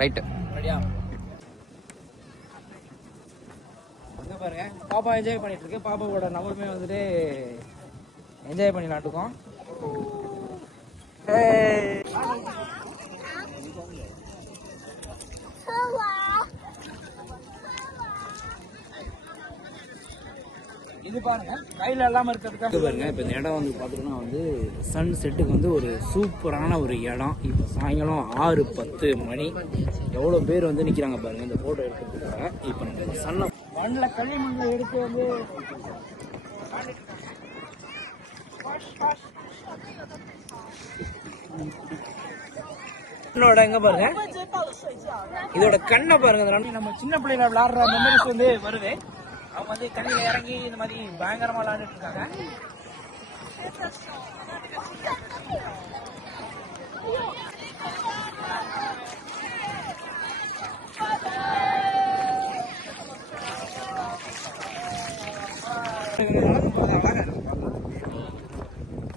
Right. ரெடியா? அங்கே பாருங்க, பாப்பா என்ஜாய் பண்ணிட்டு இருக்கு. பாப்பாவோட நம்மளுமே வந்துட்டு என்ஜாய் பண்ணி நாட்டுக்கோம். இது பாருங்க, கையில எல்லாம் இருக்கிறதுக்காக பாருங்க. இப்போ இந்த இடம் வந்து பார்த்தீங்கன்னா வந்து சன் செட்டுக்கு வந்து ஒரு சூப்பரான ஒரு இடம். இப்போ சாயங்காலம் 6:10 மணி. எவ்வளோ பேர் வந்து நிற்கிறாங்க பாருங்க இந்த ஃபோட்டோ எடுக்கிறதுக்காக. இப்போ நம்ம சன்னை மண்ணில் களிமண்ணில் எடுத்து வந்து எங்க பாருங்க, இதோட கண்ணை பாருங்க. நம்ம சின்ன பிள்ளைல விளையாடுற மெமரிஸ் வந்து வருது. அவங்க வந்து தண்ணியில இறங்கி இந்த மாதிரி பயங்கரமா விளையாண்டுட்டு இருக்காங்க.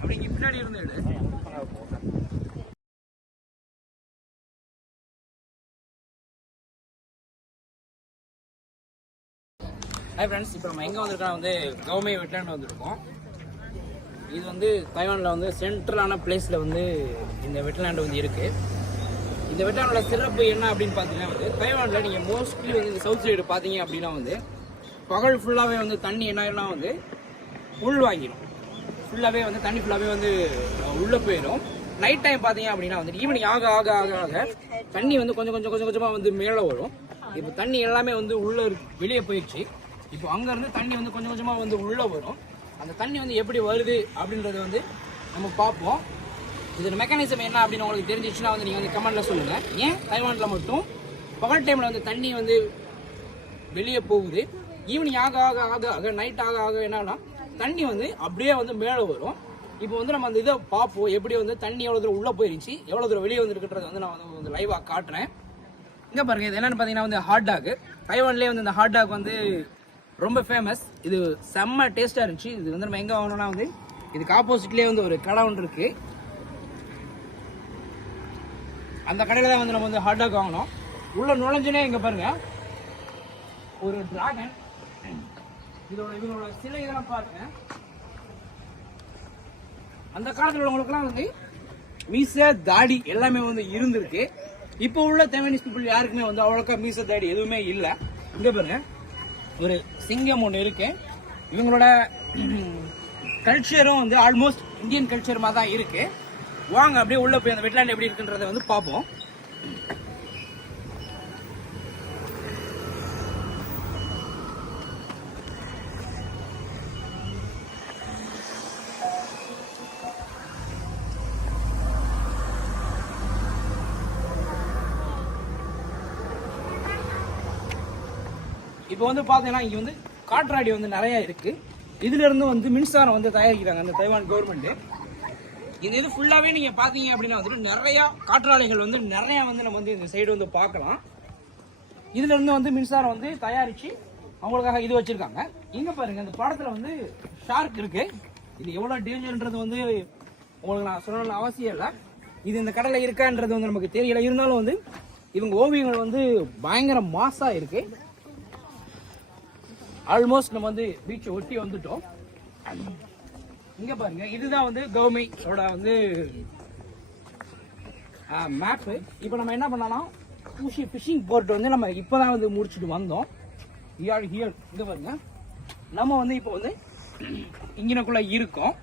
அப்படிங்க பின்னாடி இருந்து ஹாய் ஃப்ரெண்ட்ஸ், இப்போ நம்ம எங்கே வந்திருக்கோம் வந்து கவுமை வெட்லாண்ட் வந்திருக்கோம். இது வந்து தைவானில் வந்து சென்ட்ரலான பிளேஸில் வந்து இந்த வெட்லாண்டு வந்து இருக்குது. இந்த வெட்லாண்டோட சிறப்பு என்ன அப்படின்னு பார்த்தீங்கன்னா வந்து தைவானில் நீங்கள் மோஸ்ட்லி வந்து இந்த சவுத் சைடு பார்த்தீங்க அப்படின்னா வந்து பகல் ஃபுல்லாகவே வந்து தண்ணி என்ன வந்து உள் வாங்கிடும். ஃபுல்லாகவே வந்து தண்ணி ஃபுல்லாகவே வந்து உள்ளே போயிடும். நைட் டைம் பார்த்தீங்க அப்படின்னா வந்து ஈவினிங் ஆக ஆக ஆக ஆக தண்ணி வந்து கொஞ்சம் கொஞ்சம் கொஞ்சம் கொஞ்சமாக வந்து மேலே வரும். இப்போ தண்ணி எல்லாமே வந்து உள்ளே வெளியே போயிடுச்சு. இப்போ அங்கேருந்து தண்ணி வந்து கொஞ்சம் கொஞ்சமாக வந்து உள்ளே வரும். அந்த தண்ணி வந்து எப்படி வருது அப்படின்றத வந்து நம்ம பார்ப்போம். இதோட மெக்கானிசம் என்ன அப்படின்னு உங்களுக்கு தெரிஞ்சிச்சுன்னா வந்து நீங்கள் வந்து கமெண்ட்டில் சொல்லுங்கள். ஏன் தைவானில் மட்டும் பகல் டைமில் வந்து தண்ணி வந்து வெளியே போகுது, ஈவினிங் ஆக ஆக ஆக ஆக நைட் ஆக ஆக என்னன்னா தண்ணி வந்து அப்படியே வந்து மேலே வரும். இப்போ வந்து நம்ம அந்த இதை பார்ப்போம், எப்படி வந்து தண்ணி எவ்வளோ தூரம் உள்ளே போயிருந்துச்சு, எவ்வளோ தூரம் வெளியே வந்துருக்குன்றதை வந்து நான் வந்து லைவாக காட்டுறேன். இங்கே பாருங்கள், இது என்னென்னு பார்த்தீங்கன்னா வந்து ஹாட் டாக். தைவான்லேயே வந்து இந்த ஹாட் டாக் வந்து ரொம்ப ஃபேமஸ். இது செம்ம டேஸ்ட்டாக இருந்துச்சு. இது வந்து நம்ம எங்கே வாங்கணும்னா வந்து இதுக்கு ஆப்போசிட்லேயே வந்து ஒரு கடை ஒன்று இருக்குது. அந்த கடையில் தான் வந்து நம்ம வந்து ஹாட் டாக் வாங்கணும். உள்ள நுழைஞ்சுனே இங்கே பாருங்க ஒரு டிராகன். இவங்களோட சிலை இதெல்லாம் பாருங்க. அந்த காலத்தில் உள்ளவங்களுக்குலாம் வந்து மீசை தாடி எல்லாமே வந்து இருந்திருக்கு. இப்போ உள்ள தைவானீஸ் பீப்புள் யாருக்குமே வந்து அவ்வளோக்கா மீசை தாடி எதுவுமே இல்லை. இங்கே பாருங்க ஒரு சிங்கம் ஒன்று இருக்கு. இவங்களோட கல்ச்சரும் வந்து ஆல்மோஸ்ட் இந்தியன் கல்ச்சர் மாதிரி தான் இருக்கு. வாங்க அப்படியே உள்ள போய் அந்த வெட்லாண்ட் எப்படி இருக்குன்றத வந்து பார்ப்போம். இப்போ வந்து பார்த்தீங்கன்னா இங்கே வந்து காற்றாடி வந்து நிறைய இருக்கு. இதுல இருந்து வந்து மின்சாரம் வந்து தயாரிக்கிறாங்க அந்த தைவான் கவர்மெண்ட். இந்த இது ஃபுல்லாவே நீங்க பாத்தீங்க அப்படின்னா வந்துட்டு நிறைய காற்றாலைகள் வந்து நிறைய வந்து நம்ம வந்து இந்த சைடு வந்து பார்க்கலாம். இதுல இருந்து வந்து மின்சாரம் வந்து தயாரிச்சு அவங்களுக்காக இது வச்சிருக்காங்க. இங்க பாருங்க, இந்த படத்துல வந்து ஷார்க் இருக்கு. இது எவ்வளவு டேஞ்சர்ன்றது வந்து உங்களுக்கு நான் சொல்லணும்னு அவசியம் இல்லை. இது இந்த கடலை இருக்கான்றது வந்து நமக்கு தெரியல. இருந்தாலும் வந்து இவங்க ஓவியங்கள் வந்து பயங்கர மாசா இருக்கு. ஆல்மோஸ்ட் நம்ம வந்து பீச்சை ஒட்டி வந்துட்டோம். இங்க பாருங்க, இதுதான் வந்து கவுமையோட வந்து மேப்பு. இப்போ நம்ம என்ன பண்ணலாம், ஃபிஷிங் போர்ட் வந்து நம்ம இப்போதான் வந்து முடிச்சுட்டு வந்தோம். இங்க பாருங்க, நம்ம வந்து இப்போ வந்து இங்கனக்குள்ள இருக்கோம்.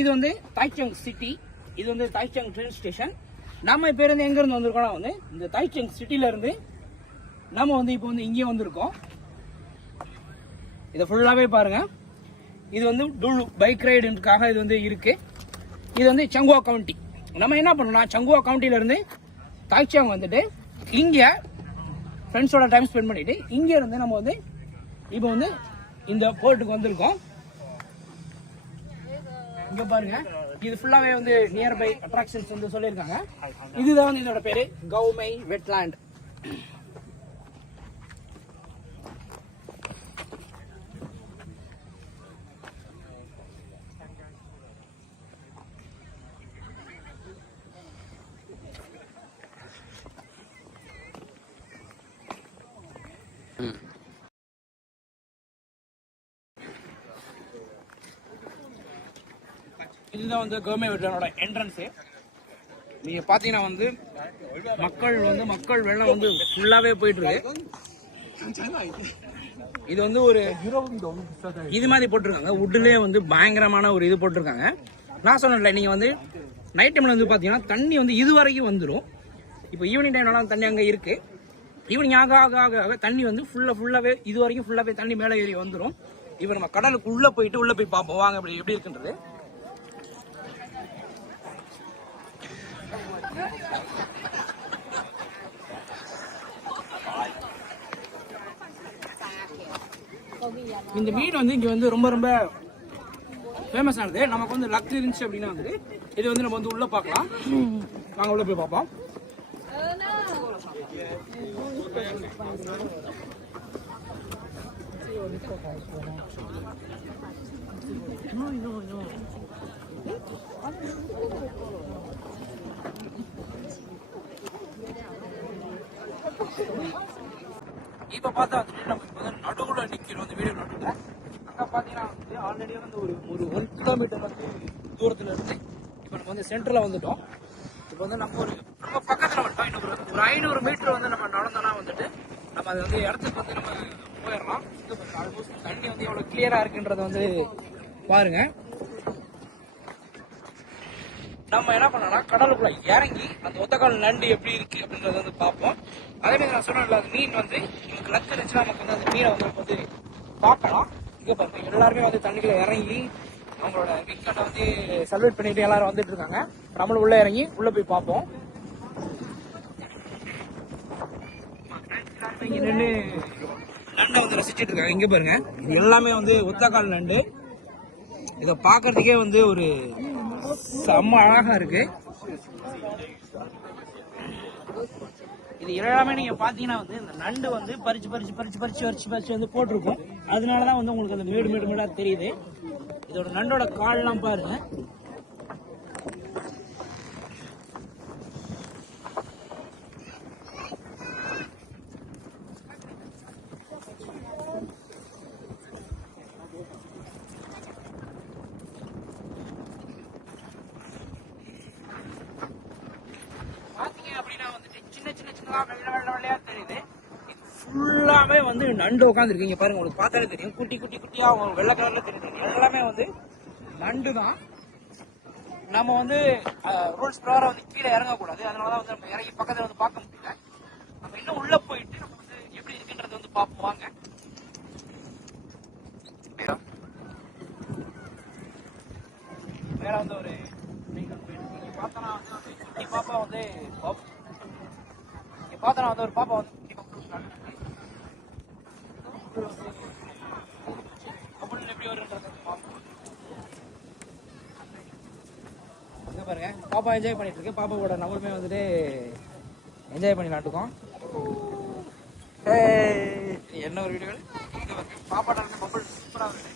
இது வந்து தாய்ச்சங் சிட்டி. இது வந்து தாய்ச்சங் ட்ரெயின் ஸ்டேஷன். நம்ம இப்போ இருந்து எங்க இருந்து வந்திருக்கோம்னா வந்து இந்த தாய்ச்சங் சிட்டில இருந்து நம்ம வந்து இப்போ வந்து இங்கே வந்திருக்கோம். இதை ஃபுல்லாகவே பாருங்க. இது வந்து டுலு பைக் ரைடுக்காக இது வந்து இருக்கு. இது வந்து சங்குவா கவுண்டி. நம்ம என்ன பண்ணோம்னா சங்குவா கவுண்டில இருந்து தாய்ச்சாங் வந்துட்டு இங்கே ஃப்ரெண்ட்ஸோட டைம் ஸ்பெண்ட் பண்ணிட்டு இங்கே இருந்து நம்ம வந்து இப்போ வந்து இந்த போர்ட்டுக்கு வந்திருக்கோம். இங்க பாருங்க, இது ஃபுல்லாவே வந்து நியர்பை அட்ராக்ஷன்ஸ் வந்து சொல்லியிருக்காங்க. இதுதான் வந்து இதோட பேரு கவுமை வெட்லாண்ட். இதுதான் வந்து கௌமை வெட்லாண்டோட என்ட்ரன்ஸு. நீங்கள் பார்த்தீங்கன்னா வந்து மக்கள் வெள்ளம் வந்து ஃபுல்லாகவே போயிட்டுருக்கு. இது வந்து ஒரு இது மாதிரி போட்டிருக்காங்க, வுட்லேயே வந்து பயங்கரமான ஒரு இது போட்டிருக்காங்க. நான் சொன்னேன்ல, நீங்கள் வந்து நைட் டைமில் வந்து பார்த்தீங்கன்னா தண்ணி வந்து இது வரைக்கும் வந்துடும். இப்போ ஈவினிங் டைம்லாம் தண்ணி அங்கே இருக்குது. ஈவினிங் ஆக ஆக ஆக ஆக தண்ணி வந்து ஃபுல்லாகவே இது வரைக்கும் ஃபுல்லாகவே தண்ணி மேலே ஏறி வந்துடும். இப்போ நம்ம கடலுக்கு உள்ளே போய் பார்ப்போம் வாங்க அப்படி எப்படி இருக்குன்றது. இந்த மீன் வந்து இங்கே வந்து ரொம்ப ரொம்ப ஃபேமஸ் ஆனது. நமக்கு வந்து லக் இருந்துச்சு அப்படின்னா வந்து இது வந்து நம்ம வந்து உள்ளே பார்க்கலாம். வாங்க உள்ளே போய் பார்ப்போம். இப்ப பார்த்தா வந்து நம்ம வந்து நடுவுல நிக்கிறோம். அந்த வீடியோ நடுவுல அங்க பாத்தீங்கன்னா வந்து ஆல்ரெடி வந்து ஒரு 1 கிலோமீட்டர் வந்து தூரத்துல இருந்து இப்ப நம்ம வந்து சென்டர்ல வந்துட்டோம். இப்போ வந்து நம்ம ரொம்ப பக்கத்துல வந்துட்டோம். இன்னும் ஒரு 500 மீட்டர் வந்து நம்ம நடந்தோம்னா வந்துட்டு நம்ம அது வந்து இடத்துக்கு வந்து நம்ம போயிடலாம். ஆல்மோஸ்ட் தண்ணி வந்து எவ்வளவு கிளியரா இருக்குன்றத வந்து பாருங்க. நம்ம என்ன பண்ணோம்னா கடலுக்குள்ள இறங்கி அந்த ஒத்தக்கால் நண்டு எப்படி இருக்கு அப்படின்றத வந்து பார்ப்போம். அதே மாதிரி நான் சொன்னேன்ல, அந்த மீன் வந்து நமக்கு லக் இருந்துச்சுன்னா நமக்கு வந்து அந்த மீனை வந்து பார்க்கலாம். இங்க பாருங்க, எல்லாருமே வந்து தண்ணிக்குள்ள இறங்கி அவங்களோட வீக்கெண்டை வந்து செலிப்ரேட் பண்ணிட்டு எல்லாரும் வந்துட்டு இருக்காங்க. நம்மளும் உள்ள இறங்கி உள்ள போய் பார்ப்போம். நின்று நண்டை வந்து ரசிச்சுட்டு இருக்காங்க. இங்க பாருங்க, இது எல்லாமே வந்து ஒத்தக்கால் நண்டு. இதை பார்க்கறதுக்கே வந்து ஒரு செம்ம அழகா இருக்கு. இது எல்லாமே நீங்க பாத்தீங்கன்னா வந்து இந்த நண்டு வந்து பறிச்சு வந்து போட்டிருக்கும். அதனாலதான் வந்து உங்களுக்கு அந்த மேடா தெரியுது. இதோட நண்டோட கால்லாம் பாருங்க. வெள்ளையா தெரியுது. ஃபுல்லாவே வந்து நண்டு உட்காந்துருக்கு. பாருங்க, உங்களுக்கு பார்த்தாலே தெரியும். குட்டியா வெள்ளை கலர்ல தெரியுது. எல்லாமே வந்து நண்டு தான். நம்ம வந்து ரூல்ஸ் பிரகாரம் வந்து கீழே இறங்கக்கூடாது. அதனாலதான் வந்து நம்ம இறங்கி பக்கத்துல வந்து பார்க்க முடியல. நம்ம இன்னும் உள்ள போயிட்டு நம்ம வந்து எப்படி இருக்குன்றது வந்து பார்ப்போம் வாங்க. மேல வந்து ஒரு பார்த்தோன்னா வந்து குட்டி பாப்பா வந்து ஒரு பாப்பா வந்து எப்படி வருன்றது பாருங்க. பாப்பா என்ஜாய் பண்ணிட்டு இருக்கு. பாப்பாவோட நம்மளுமே வந்துட்டு என்ஜாய் பண்ணி நாட்டுக்கோம். என்ன ஒரு வீடியோ பாப்பாட்ட இருந்து பப்பிள் சூப்பரா இருக்கு.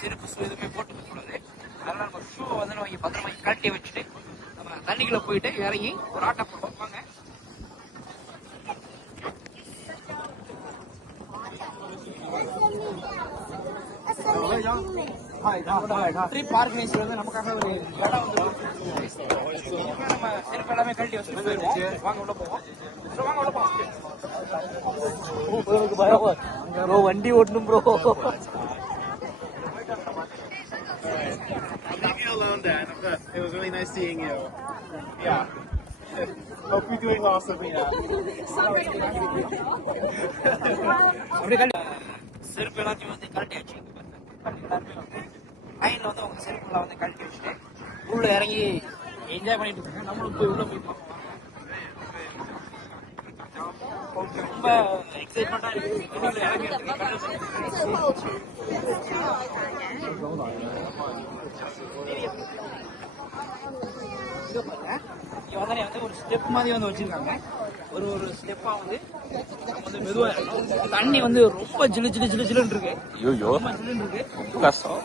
செருப்பு எதுவுமே போட்டுக்க கூடாது. அதனால நம்ம ஷூவை வந்து நம்ம பத்திரமா கழட்டி வச்சுட்டு நம்ம தண்ணிக்குள்ள போயிட்டு இறங்கி ஒரு ஆட்டை போடுவோம் வாங்க. ட்ரிப் ஆர்கனைசர் வந்து நமக்காக ஒரு இடம் வந்து நம்ம செருப்பு எல்லாமே கழட்டி வச்சுட்டு போயிடுவோம். வாங்க உள்ள போவோம். வாங்க உள்ள போவோம். ப்ரோ வண்டி ஓட்டணும் bro. Alone, Dan. It was really nice seeing you. Yeah. Hope you're doing awesome. Yeah. செருப்பு எல்லாத்தையும் வந்து கழட்டி வச்சு லைன்ல வந்து அவங்க செருப்புல வந்து கழட்டி வச்சுட்டு உள்ள இறங்கி என்ஜாய் பண்ணிட்டு இருக்காங்க. நம்மளும் போய் உள்ள போய் பார்ப்போம். ரொம்ப எக்ஸைட்மெண்டா இருக்கு. இறங்கி இங்க பாருங்க, இங்க வந்து வந்து ஒரு ஸ்டெப் மாதிரி வந்து வச்சிருக்காங்க. ஒரு ஸ்டெப்பா வந்து மெதுவா இருக்கும். தண்ணி வந்து ரொம்ப ஜிலு ஜிலு ஜிலு ஜிலுன்னு இருக்கு. ஐயோ ரொம்ப ஜிலுன்னு இருக்கு. ரொம்ப கஷ்டம்.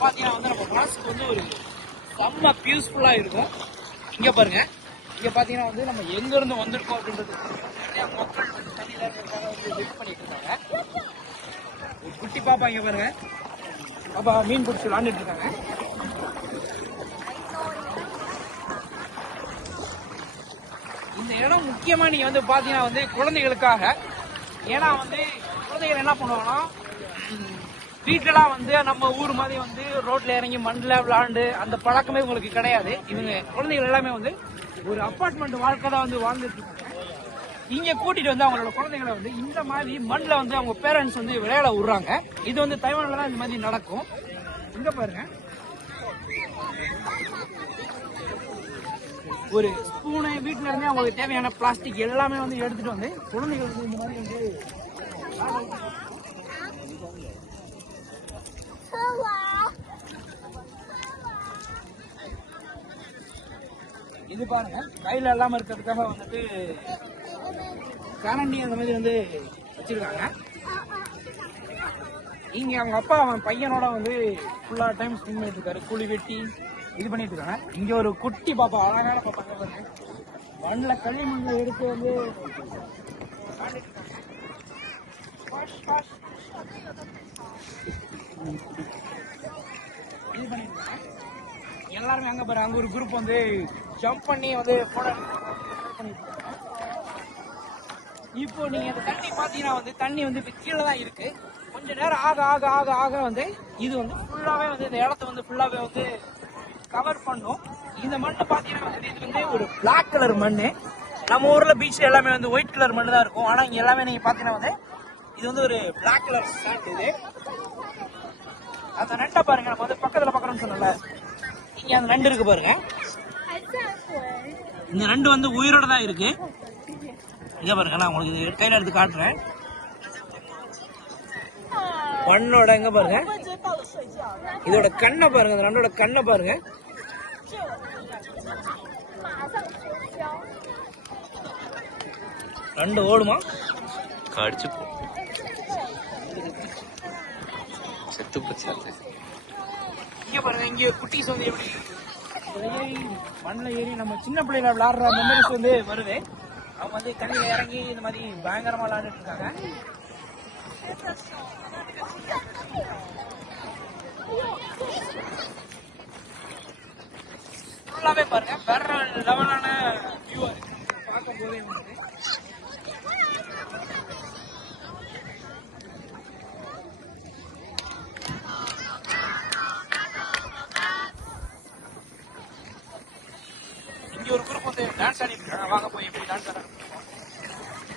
பாத்தீங்கன்னா வந்து நம்ம மனசுக்கு வந்து ஒரு செம்ம பீஸ்ஃபுல்லா இருக்கும். இங்க பாருங்க, இங்க பாத்தீங்கன்னா வந்து நம்ம எங்க இருந்து வந்திருக்கோம் அப்படின்றது நிறைய மக்கள் வந்து தண்ணியில இருக்கிறதுக்காக வந்து ஹெல்ப் பண்ணிட்டு இருக்காங்க. ஒரு குட்டி பாப்பா இங்க பாருங்க, பாப்பா மீன் பிடிச்சி விளாண்டுட்டு இருக்காங்க. இந்த இடம் முக்கியமா நீங்க வந்து பாத்தீங்கன்னா வந்து குழந்தைகளுக்காக. ஏன்னா வந்து குழந்தைகள் என்ன பண்ணுவாங்கன்னா, வீட்டுலாம் வந்து நம்ம ஊர் மாதிரி வந்து ரோட்ல இறங்கி மண்ணில் விளாண்டு அந்த பழக்கமே உங்களுக்கு கிடையாது. இவங்க குழந்தைகள் எல்லாமே வந்து ஒரு அப்பார்ட்மெண்ட் வாழ்க்கை தான் வந்து வாழ்ந்துட்டு இருக்காங்க. இங்க கூட்டிட்டு வந்து அவங்களோட குழந்தைகளை வந்து இந்த மாதிரி மண்ணில் வந்து அவங்க பேரண்ட்ஸ் வந்து விளையாட விடுறாங்க. இது வந்து தைவான்ல தான் இந்த மாதிரி நடக்கும். இங்க பாருங்க, ஒரு ஸ்பூனு வீட்டுல இருந்தே அவங்களுக்கு தேவையான பிளாஸ்டிக் எல்லாமே வந்து எடுத்துட்டு வந்து குழந்தைகள் வந்து இந்த மாதிரி வந்து இது பாருங்க, கையில இல்லாம இருக்கிறதுக்காக வந்துட்டு கரண்டி அந்த மாதிரி வந்து வச்சிருக்காங்க. இங்க அவங்க அப்பா அவன் பையனோட வந்து ஃபுல்லா டைம் ஸ்பெண்ட் பண்ணிட்டு இருக்காரு. கூலி வெட்டி இது பண்ணிட்டு இருக்காங்க. இங்க ஒரு குட்டி பாப்பா, அழகான பாப்பா பாருங்க, மண்ணில் களிமண்ணில் எடுத்து வந்து இது பண்ணிட்டு இருக்காங்க. எல்லாருமே அங்க பாரு, அங்க ஒரு குரூப் வந்து ஜம்ப் பண்ணி வந்து போட்டோ பண்ணிட்டு இருக்காங்க. இப்போ நீங்க அந்த தண்ணி பாத்தீங்கன்னா வந்து தண்ணி வந்து இப்ப கீழே தான் இருக்கு. கொஞ்ச நேரம் ஆக ஆக ஆக ஆக வந்து இது வந்து ஃபுல்லாவே வந்து இந்த இடத்த வந்து ஃபுல்லாவே வந்து கவர் பண்ணும். இந்த மண்ணு பாத்தீங்கன்னா வந்து இது வந்து ஒரு பிளாக் கலர் மண்ணு. நம்ம ஊர்ல பீச் எல்லாமே வந்து ஒயிட் கலர் மண்ணு தான் இருக்கும். ஆனா இங்க எல்லாமே நீங்க பாத்தீங்கன்னா வந்து இது வந்து ஒரு பிளாக் கலர் சாண்ட். இது அந்த நண்டை பாருங்க, நம்ம வந்து பக்கத்துல பாக்குறோம்னு சொன்னல, இங்க அந்த நண்டு இருக்கு பாருங்க. இந்த நண்டு வந்து உயிரோட தான் இருக்கு. இங்க பாருங்க, நான் உங்களுக்கு கையில எடுத்து காட்டுறேன். மண்ணோட எங்க பாருங்க, இதோட கண்ணை பாருங்க, அந்த நண்டோட கண்ணை பாருங்க. நண்டு ஓடுமா, கடிச்சு செத்து போச்சு. இங்க பாருங்க, இங்க குட்டீஸ் வந்து எப்படி மண்ணில் ஏறி நம்ம சின்ன பிள்ளைல விளையாடுற மெமரிஸ் வந்து வருது. அவங்க வந்து தண்ணியில இறங்கி இந்த மாதிரி பயங்கரமா விளையாண்டுட்டு இருக்காங்க. ஃபுல்லாவே பாருங்க வேற லெவலான வியூவா இருக்கு பார்க்கும் போதே வந்து. இங்க ஒரு குரூப் வந்து டான்ஸ் ஆடிட்டு இருக்காங்க. வாங்க போய் எப்படி டான்ஸ் ஆடுறாங்க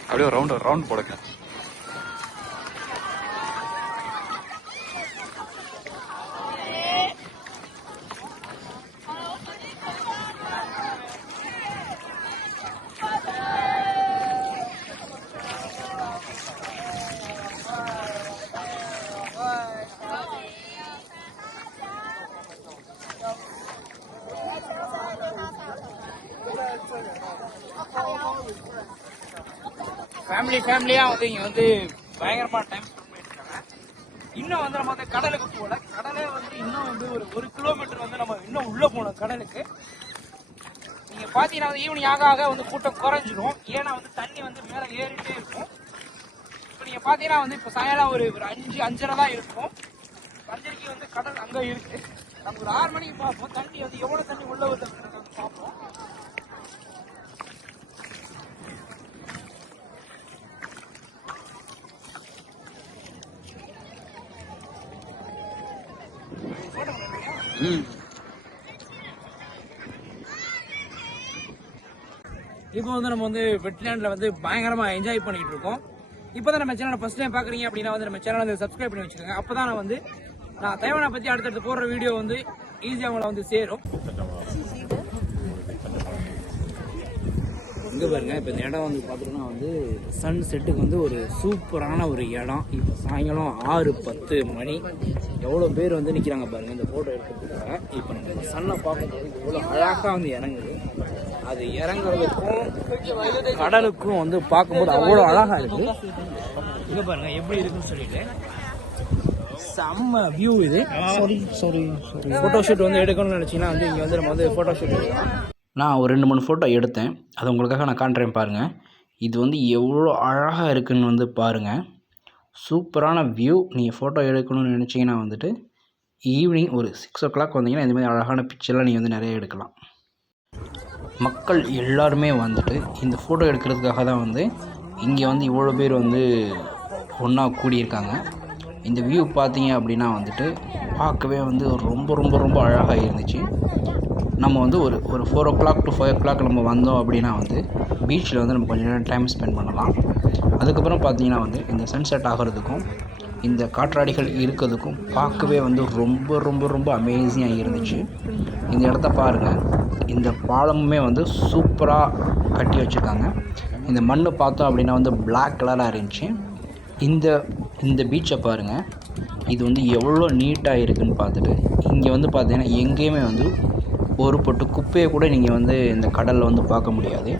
அப்படியே ரவுண்ட் போடுங்க. ஃபேமிலியா வந்து இங்க வந்து பயங்கரமா டைம் ஸ்பெண்ட் பண்ணிட்டு இருக்காங்க. இன்னும் வந்து நம்ம வந்து கடலுக்கு போல, கடலே வந்து இன்னும் வந்து ஒரு கிலோமீட்டர் வந்து நம்ம இன்னும் உள்ள போனோம் கடலுக்கு. நீங்க பாத்தீங்கன்னா வந்து ஈவினிங் ஆக ஆக வந்து கூட்டம் குறைஞ்சிடும். ஏன்னா வந்து தண்ணி வந்து மேல ஏறிட்டே இருக்கும். இப்ப நீங்க பாத்தீங்கன்னா வந்து இப்ப சாயங்காலம் ஒரு 5:30 தான் இருக்கும். 5:30 வந்து கடல் அங்க இருக்கு. நம்ம ஒரு 6 மணிக்கு பார்ப்போம் தண்ணி வந்து எவ்வளவு தண்ணி உள்ள வருது பார்ப்போம். இப்போ வந்து நம்ம வந்து வெட்லேண்ட்ல வந்து பயங்கரமா என்ஜாய் பண்ணிட்டு இருக்கோம். இப்போதான் நம்ம சேனலை ஃபர்ஸ்ட் டைம் பாக்குறீங்க அப்படின்னா வந்து நம்ம சேனலை வந்து சப்ஸ்கிரைப் பண்ணி வச்சுக்கோங்க. அப்பதான் நான் தைவானை பத்தி அடுத்தடுத்து போடுற வீடியோ வந்து ஈஸியா உங்களை வந்து சேரும். இங்கே பாருங்கள், இப்போ இந்த இடம் வந்து பார்த்துட்டோன்னா வந்து சன் செட்டுக்கு வந்து ஒரு சூப்பரான ஒரு இடம். இப்போ சாயங்காலம் 6:10 மணி. எவ்வளோ பேர் வந்து நிற்கிறாங்க பாருங்கள் இந்த ஃபோட்டோ எடுக்கிறதுக்காக. இப்போ நம்ம சன்னை பார்க்கும்போது எவ்வளோ அழகாக வந்து இறங்குது. அது இறங்குறதுக்கும் கடலுக்கும் வந்து பார்க்கும்போது அவ்வளோ அழகாக இருக்குது. இங்கே பாருங்கள் எப்படி இருக்குன்னு சொல்லிட்டு செம்ம வியூ இது. சாரி ஃபோட்டோ ஷூட் வந்து எடுக்கணும்னு நினச்சிங்கன்னா வந்து இங்கே வந்து நம்ம வந்து ஃபோட்டோ ஷூட் எடுக்கலாம். நான் ஒரு 2-3 ஃபோட்டோ எடுத்தேன், அது உங்களுக்காக நான் காட்டுறேன் பாருங்கள். இது வந்து எவ்வளோ அழகாக இருக்குதுன்னு வந்து பாருங்கள். சூப்பரான வியூ. நீங்கள் ஃபோட்டோ எடுக்கணும்னு நினச்சிங்கன்னா வந்துட்டு ஈவினிங் ஒரு 6 o'clock வந்தீங்கன்னா இந்த மாதிரி அழகான பிக்சர்லாம் நீங்கள் வந்து நிறைய எடுக்கலாம். மக்கள் எல்லாருமே வந்துட்டு இந்த ஃபோட்டோ எடுக்கிறதுக்காக தான் வந்து இங்கே வந்து இவ்வளோ பேர் வந்து ஒன்றா கூடியிருக்காங்க. இந்த வியூ பார்த்தீங்க அப்படின்னா வந்துட்டு பார்க்கவே வந்து ரொம்ப ரொம்ப ரொம்ப அழகாக இருந்துச்சு. நம்ம வந்து ஒரு 4 o'clock to 5 o'clock நம்ம வந்தோம் அப்படின்னா வந்து பீச்சில் வந்து நம்ம கொஞ்சம் நேரம் டைம் ஸ்பெண்ட் பண்ணலாம். அதுக்கப்புறம் பார்த்தீங்கன்னா வந்து இந்த சன்செட் ஆகிறதுக்கும் இந்த காற்றாடிகள் இருக்கிறதுக்கும் பார்க்கவே வந்து ரொம்ப ரொம்ப ரொம்ப அமேசிங்காக இருந்துச்சு. இந்த இடத்த பாருங்கள், இந்த பாலமுமே வந்து சூப்பராக கட்டி வச்சுருக்காங்க. இந்த மண் பார்த்தோம் அப்படின்னா வந்து பிளாக் கலராக இருந்துச்சு. இந்த பீச்சை பாருங்கள், இது வந்து எவ்வளோ நீட்டாக இருக்குதுன்னு பார்த்துட்டு இங்கே வந்து பார்த்தீங்கன்னா எங்கேயுமே வந்து ஒரு பொட்டு குப்பையை கூட நீங்கள் வந்து இந்த கடலில் வந்து பார்க்க முடியாது.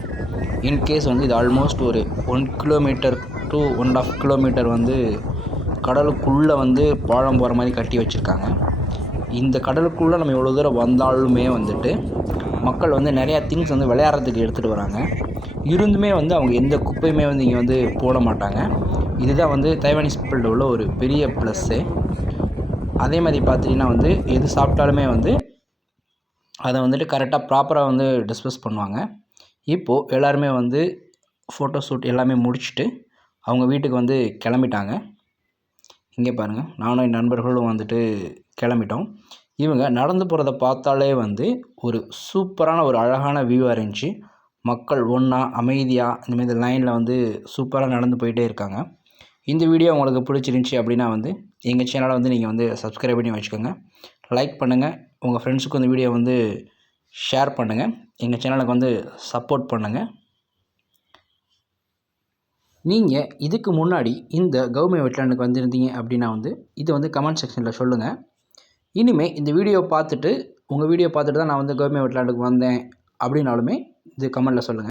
இன்கேஸ் வந்து இது ஆல்மோஸ்ட் ஒரு 1 kilometer to 1.5 kilometer வந்து கடலுக்குள்ளே வந்து பாலம் போகிற மாதிரி கட்டி வச்சுருக்காங்க. இந்த கடலுக்குள்ளே நம்ம எவ்வளோ தூரம் வந்தாலுமே வந்துட்டு மக்கள் வந்து நிறையா திங்ஸ் வந்து விளையாடுறதுக்கு எடுத்துகிட்டு வராங்க. இருந்துமே வந்து அவங்க எந்த குப்பையுமே வந்து இங்கே வந்து போட மாட்டாங்க. இதுதான் வந்து தைவானீஸ் பீப்புள்கிட்ட உள்ள ஒரு பெரிய ப்ளஸ்ஸு. அதே மாதிரி பார்த்தீங்கன்னா வந்து எது சாப்பிட்டாலுமே வந்து அதை வந்துட்டு கரெக்டாக ப்ராப்பராக வந்து டிஸ்போஸ் பண்ணுவாங்க. இப்போது எல்லாருமே வந்து ஃபோட்டோ ஷூட் எல்லாமே முடிச்சுட்டு அவங்க வீட்டுக்கு வந்து கிளம்பிட்டாங்க. இங்கே பாருங்கள், நானும் என் நண்பர்களும் வந்துட்டு கிளம்பிட்டோம். இவங்க நடந்து போகிறத பார்த்தாலே வந்து ஒரு சூப்பரான ஒரு அழகான வியூவாக இருந்துச்சு. மக்கள் ஒன்றா அமைதியாக இந்தமாரி லைனில் வந்து சூப்பராக நடந்து போயிட்டே இருக்காங்க. இந்த வீடியோ உங்களுக்கு பிடிச்சிருந்துச்சி அப்படின்னா வந்து எங்கள் சேனலை வந்து நீங்கள் வந்து சப்ஸ்கிரைப் பண்ணி வச்சுக்கோங்க, லைக் பண்ணுங்கள், உங்கள் ஃப்ரெண்ட்ஸுக்கும் இந்த வீடியோ வந்து ஷேர் பண்ணுங்கள், எங்கள் சேனலுக்கு வந்து சப்போர்ட் பண்ணுங்கள். நீங்கள் இதுக்கு முன்னாடி இந்த கௌமே வெட்லாண்டுக்கு வந்திருந்தீங்க அப்படின்னா வந்து இதை வந்து கமெண்ட் செக்ஷனில் சொல்லுங்கள். இனிமேல் இந்த வீடியோ பார்த்துட்டு உங்கள் வீடியோ பார்த்துட்டு தான் நான் வந்து கௌமே வெட்லாண்டுக்கு வந்தேன் அப்படின்னாலுமே இது கமெண்ட்டில் சொல்லுங்கள்.